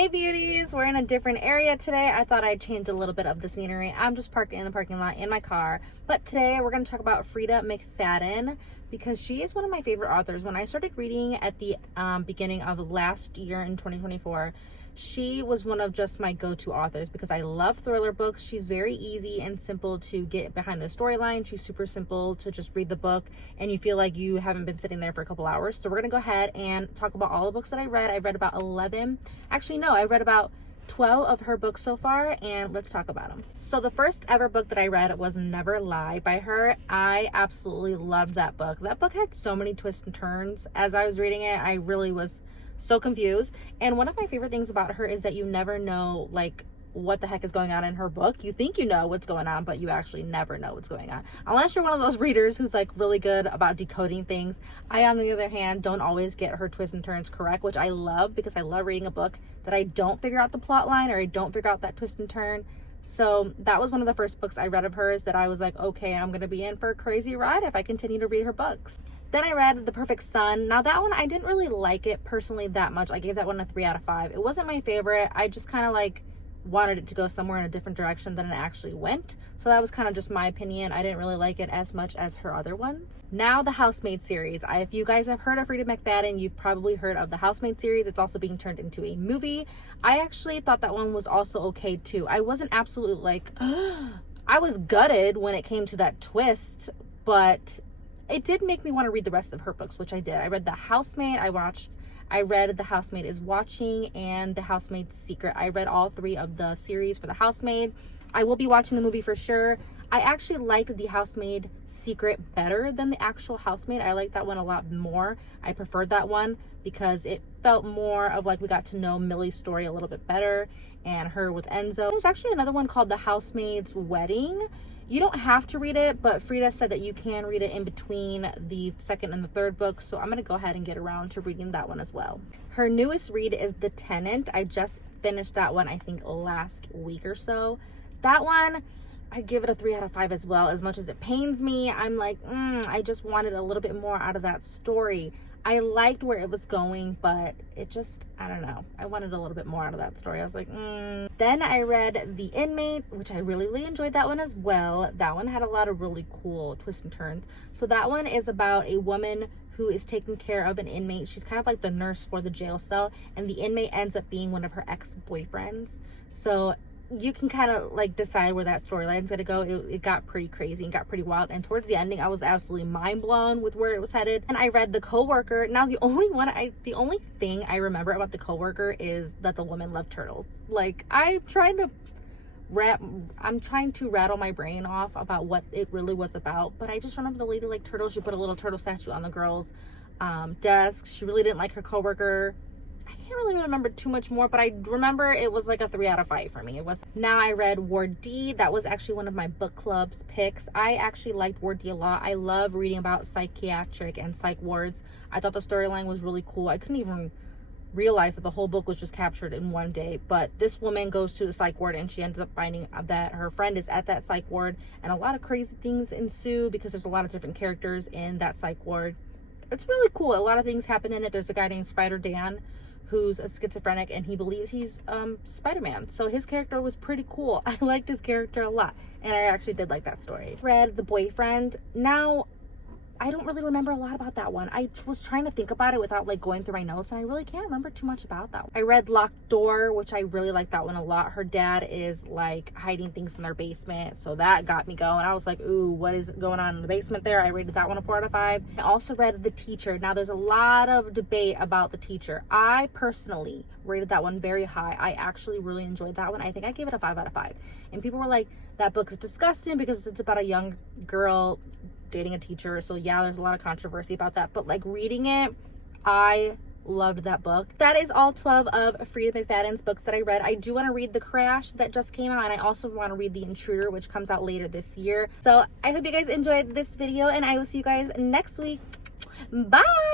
Hey beauties, we're in a different area today. I thought I'd change a little bit of the scenery. I'm just parked in the parking lot in my car. But today we're going to talk about Freida McFadden because she is one of my favorite authors. When I started reading at the beginning of last year in 2024, she was one of just my go-to authors because I love thriller books. She's very easy and simple to get behind the storyline. She's super simple to just read the book and you feel like you haven't been sitting there for a couple hours. So we're gonna go ahead and talk about all the books that I read. I read about 11. Actually, no, I read about 12 of her books so far, and let's talk about them. So the first ever book that I read was Never Lie by her. I absolutely loved that book. That book had so many twists and turns. As I was reading it, I really was so confused. And one of my favorite things about her is that you never know like what the heck is going on in her book. You think you know what's going on, but you actually never know what's going on. Unless you're one of those readers who's like really good about decoding things. I, on the other hand, don't always get her twists and turns correct, which I love because I love reading a book that I don't figure out the plot line or I don't figure out that twist and turn. So that was one of the first books I read of hers that I was like, okay, I'm going to be in for a crazy ride if I continue to read her books. Then I read The Perfect Son. Now that one, I didn't really like it personally that much. I gave that one a 3 out of 5. It wasn't my favorite. I just kind of like wanted it to go somewhere in a different direction than it actually went. So that was kind of just my opinion. I didn't really like it as much as her other ones. Now the Housemaid series. If you guys have heard of Freida McFadden, you've probably heard of the Housemaid series. It's also being turned into a movie. I actually thought that one was also okay too. I wasn't absolutely like, I was gutted when it came to that twist, but it did make me want to read the rest of her books, which I did. I read The Housemaid. I read The Housemaid is Watching and The Housemaid Secret. I read all 3 of the series for The Housemaid. I will be watching the movie for sure. I actually liked The Housemaid Secret better than the actual Housemaid. I liked that one a lot more. I preferred that one because it felt more of like we got to know Millie's story a little bit better and her with Enzo. There's actually another one called The Housemaid's Wedding. You don't have to read it, but Freida said that you can read it in between the second and the third book, so I'm going to go ahead and get around to reading that one as well. Her newest read is The Tenant. I just finished that one, I think, last week or so. That one, I give it a 3 out of 5 as well. As much as it pains me, I'm like, I just wanted a little bit more out of that story. I liked where it was going, but it just, I don't know. I wanted a little bit more out of that story. I was like, Then I read The Inmate, which I really enjoyed that one as well. That one had a lot of really cool twists and turns. So that one is about a woman who is taking care of an inmate. She's kind of like the nurse for the jail cell, and the inmate ends up being one of her ex-boyfriends. So you can kind of like decide where that storyline's gonna go. It got pretty crazy and got pretty wild, and towards the ending I was absolutely mind blown with where it was headed. And I read The Coworker. Now the only thing I remember about The Coworker is that the woman loved turtles. Like I'm trying to rattle my brain off about what it really was about, but I just remember the lady liked turtles. She put a little turtle statue on the girl's desk. She really didn't like her coworker. I can't really remember too much more, but I remember it was like a 3 out of 5 for me. It was. Now I read Ward D. That was actually one of my book club's picks. I actually liked Ward D a lot. I love reading about psychiatric and psych wards. I thought the storyline was really cool. I couldn't even realize that the whole book was just captured in one day, but this woman goes to the psych ward and she ends up finding that her friend is at that psych ward, and a lot of crazy things ensue because there's a lot of different characters in that psych ward. It's really cool. A lot of things happen in it. There's a guy named Spider Dan who's a schizophrenic, and he believes he's Spider-Man. So his character was pretty cool. I liked his character a lot, and I actually did like that story. Read The Boyfriend. Now, I don't really remember a lot about that one. I was trying to think about it without like going through my notes, and I really can't remember too much about that one. I read Locked Door, which I really like that one a lot. Her dad is like hiding things in their basement, so that got me going. I was like, ooh, what is going on in the basement there? I rated that one a 4 out of 5. I also read The Teacher. Now there's a lot of debate about The Teacher. I personally rated that one very high. I actually really enjoyed that one. I think I gave it a 5 out of 5. And people were like, that book is disgusting because it's about a young girl dating a teacher. So yeah, there's a lot of controversy about that, but like reading it, I loved that book. That is all 12 of Freida McFadden's books that I read. I do want to read The Crash that just came out, and I also want to read The Intruder, which comes out later this year. So I hope you guys enjoyed this video, and I will see you guys next week. Bye.